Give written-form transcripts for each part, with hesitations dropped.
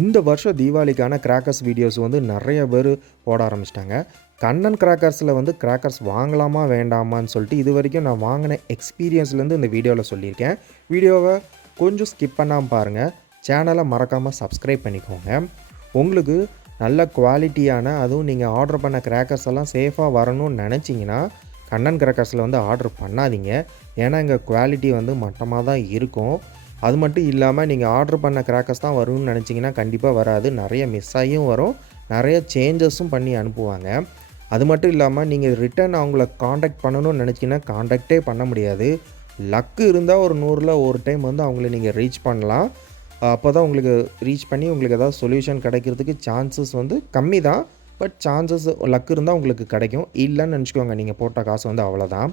இந்த வருஷம் தீபாவளிக்கான crackers videos வந்து நிறைய பேர் போட ஆரம்பிச்சிட்டாங்க. கண்ணன் கிராக்கர்ஸில் வந்து கிராக்கர்ஸ் வாங்கலாமா வேண்டாமான்னு சொல்லிட்டு இது வரைக்கும் நான் வாங்கின எக்ஸ்பீரியன்ஸ்லேருந்து இந்த வீடியோவில் சொல்லியிருக்கேன். வீடியோவை கொஞ்சம் ஸ்கிப் பண்ணாமல் பாருங்கள். சேனலை மறக்காமல் சப்ஸ்கிரைப் பண்ணிக்கோங்க. உங்களுக்கு நல்ல குவாலிட்டியான அதுவும் நீங்கள் ஆர்டர் பண்ண கிராக்கர்ஸ் எல்லாம் சேஃபாக வரணும்னு நினச்சிங்கன்னா கண்ணன் கிராக்கர்ஸில் வந்து ஆர்டர் பண்ணாதீங்க. ஏன்னா இங்கே குவாலிட்டி வந்து மட்டமாக தான் இருக்கும். அது மட்டும் இல்லாமல் நீங்கள் ஆர்டர் பண்ண கிராக்கர்ஸ் தான் வரும்னு நினச்சிங்கன்னா கண்டிப்பாக வராது. நிறைய மிஸ் ஆகியும் வரும், நிறைய சேஞ்சஸும் பண்ணி அனுப்புவாங்க. அது மட்டும் இல்லாமல் நீங்கள் ரிட்டன் அவங்கள காண்டாக்ட் பண்ணணும்னு நினச்சிங்கன்னா காண்டாக்டே பண்ண முடியாது. லக்கு இருந்தால் ஒரு 100ல் ஒரு டைம் வந்து அவங்கள நீங்கள் ரீச் பண்ணலாம். அப்போ தான் உங்களுக்கு ரீச் பண்ணி உங்களுக்கு ஏதாவது சொல்யூஷன் கிடைக்கிறதுக்கு சான்சஸ் வந்து கம்மி தான். பட் சான்சஸ் லக்கு இருந்தால் உங்களுக்கு கிடைக்கும். இல்லைன்னு நினச்சிக்கோங்க, நீங்கள் போட்ட காசு வந்து அவ்வளோதான்.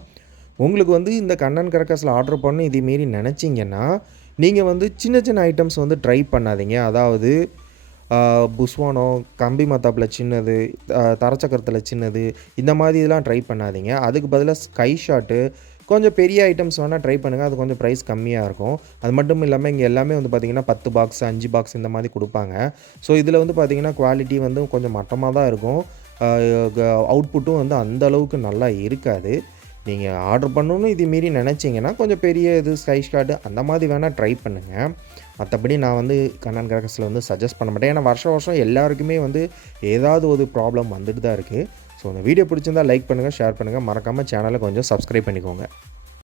உங்களுக்கு வந்து இந்த கண்ணன் கிராக்கர்ஸில் ஆர்டர் பண்ணணும் இதேமாரி நினச்சிங்கன்னா நீங்கள் வந்து சின்ன சின்ன ஐட்டம்ஸ் வந்து ட்ரை பண்ணாதீங்க. அதாவது புஸ்வானம், கம்பி மத்தாப்பில் சின்னது, தரச்சக்கரத்தில் சின்னது, இந்த மாதிரி இதெல்லாம் ட்ரை பண்ணாதீங்க. அதுக்கு பதிலாக ஸ்கை ஷாட்டு கொஞ்சம் பெரிய ஐட்டம்ஸ் வேணால் ட்ரை பண்ணுங்கள். அது கொஞ்சம் ப்ரைஸ் கம்மியாக இருக்கும். அது மட்டும் இல்லாமல் இங்கே எல்லாமே வந்து பார்த்திங்கன்னா 10 பாக்ஸ் 5 பாக்ஸ் இந்த மாதிரி கொடுப்பாங்க. ஸோ இதில் வந்து பார்த்திங்கன்னா குவாலிட்டி வந்து கொஞ்சம் மட்டமாக தான் இருக்கும். அவுட்புட்டும் வந்து அந்த அளவுக்கு நல்லா இருக்காது. நீங்கள் ஆர்டர் பண்ணணுன்னு இதுமாரி நினச்சிங்கன்னா கொஞ்சம் பெரிய இது ஸ்கை ஷாட்டு அந்த மாதிரி வேணால் ட்ரை பண்ணுங்கள். மற்றபடி நான் வந்து கண்ணன் கிராக்கர்ஸில் வந்து சஜஸ்ட் பண்ண மாட்டேன். ஏன்னா வருஷம் எல்லாருக்குமே வந்து ஏதாவது ஒரு ப்ராப்ளம் வந்துட்டு தான் இருக்குது. ஸோ இந்த வீடியோ பிடிச்சிருந்தால் லைக் பண்ணுங்கள், ஷேர் பண்ணுங்கள், மறக்காமல் சேனலை கொஞ்சம் சப்ஸ்கிரைப் பண்ணிக்கோங்க.